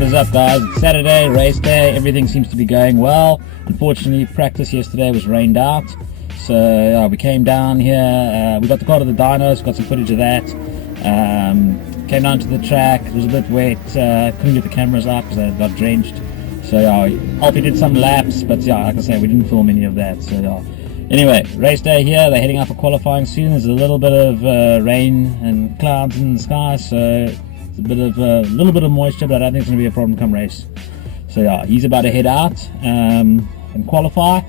What is up, guys? It's Saturday, race day. Everything seems to be going well. Unfortunately, practice yesterday was rained out. So we came down here. We got the car to the dynos, got some footage of that. Came down to the track. It was a bit wet. Couldn't get the cameras up because they got drenched. So Alfie did some laps, but like I said, we didn't film any of that. So anyway, race day here. They're heading out for qualifying soon. There's a little bit of rain and clouds in the sky, so it's a little bit of moisture, but I don't think it's going to be a problem come race. So he's about to head out and qualify.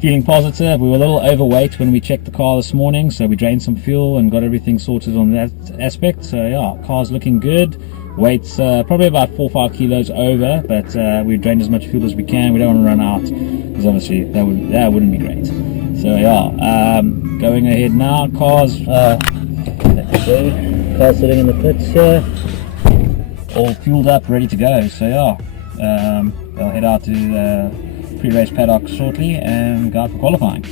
Feeling positive. We were a little overweight when we checked the car this morning, so we drained some fuel and got everything sorted on that aspect. So car's looking good. Weight's probably about 4 or 5 kilos over, but we've drained as much fuel as we can. We don't want to run out because obviously that wouldn't be great. So going ahead now. Car's sitting in the pits here, all fueled up, ready to go. So I'll head out to the pre-race paddock shortly and go out for qualifying.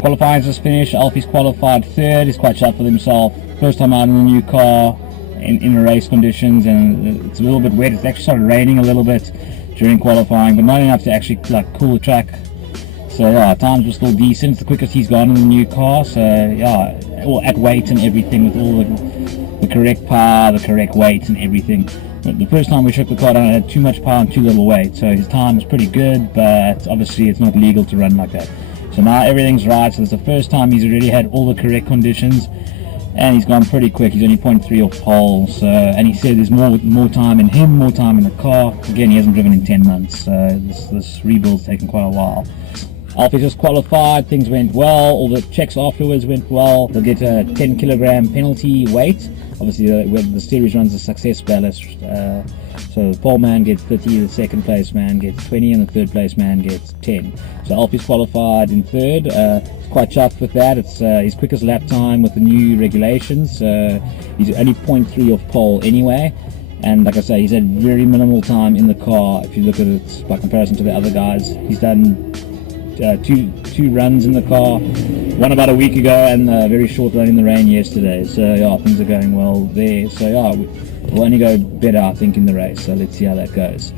Qualifying just finished. Alfie's qualified third. He's quite chuffed with himself. First time out in a new car in the race conditions, and it's a little bit wet. It's actually started raining a little bit during qualifying, but not enough to actually cool the track. So times were still decent. It's the quickest he's gone in the new car. So all at weight and everything, with all the correct power, the correct weight and everything. But the first time we shook the car down, it had too much power and too little weight. So his time was pretty good, but obviously it's not legal to run like that. So now everything's right. So it's the first time he's already had all the correct conditions, and he's gone pretty quick. He's only 0.3 off pole. So, and he said there's more time in him, more time in the car. Again, he hasn't driven in 10 months. So this rebuild's taken quite a while. Alfie just qualified. Things went well. All the checks afterwards went well. They'll get a 10 kilogram penalty weight. Obviously, the series runs a success ballast. So the pole man gets 30, the second place man gets 20, and the third place man gets 10. So Alfie's qualified in third. He's quite chuffed with that. It's his quickest lap time with the new regulations. He's only 0.3 off pole anyway. And like I say, he's had very minimal time in the car. If you look at it by comparison to the other guys, he's done two runs in the car, one about a week ago and a very short run in the rain yesterday. So things are going well there. So we'll only go better, I think, in the race. So let's see how that goes.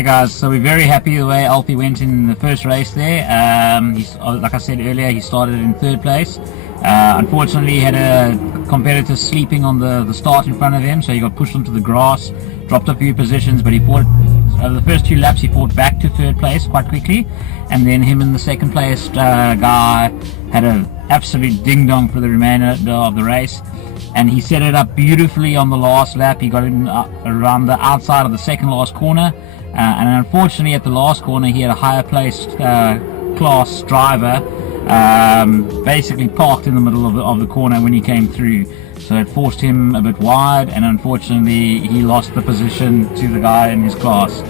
Hey guys, so we're very happy the way Alfie went in the first race there. Like I said earlier, he started in third place. Unfortunately, he had a competitor sleeping on the start in front of him, so he got pushed onto the grass, dropped a few positions, but he fought over the first 2 laps. He fought back to third place quite quickly, and then him and the second place guy had an absolute ding-dong for the remainder of the race. And he set it up beautifully on the last lap. He got in around the outside of the second last corner, and unfortunately at the last corner he had a higher placed class driver basically parked in the middle of the corner when he came through, so it forced him a bit wide, and unfortunately he lost the position to the guy in his class.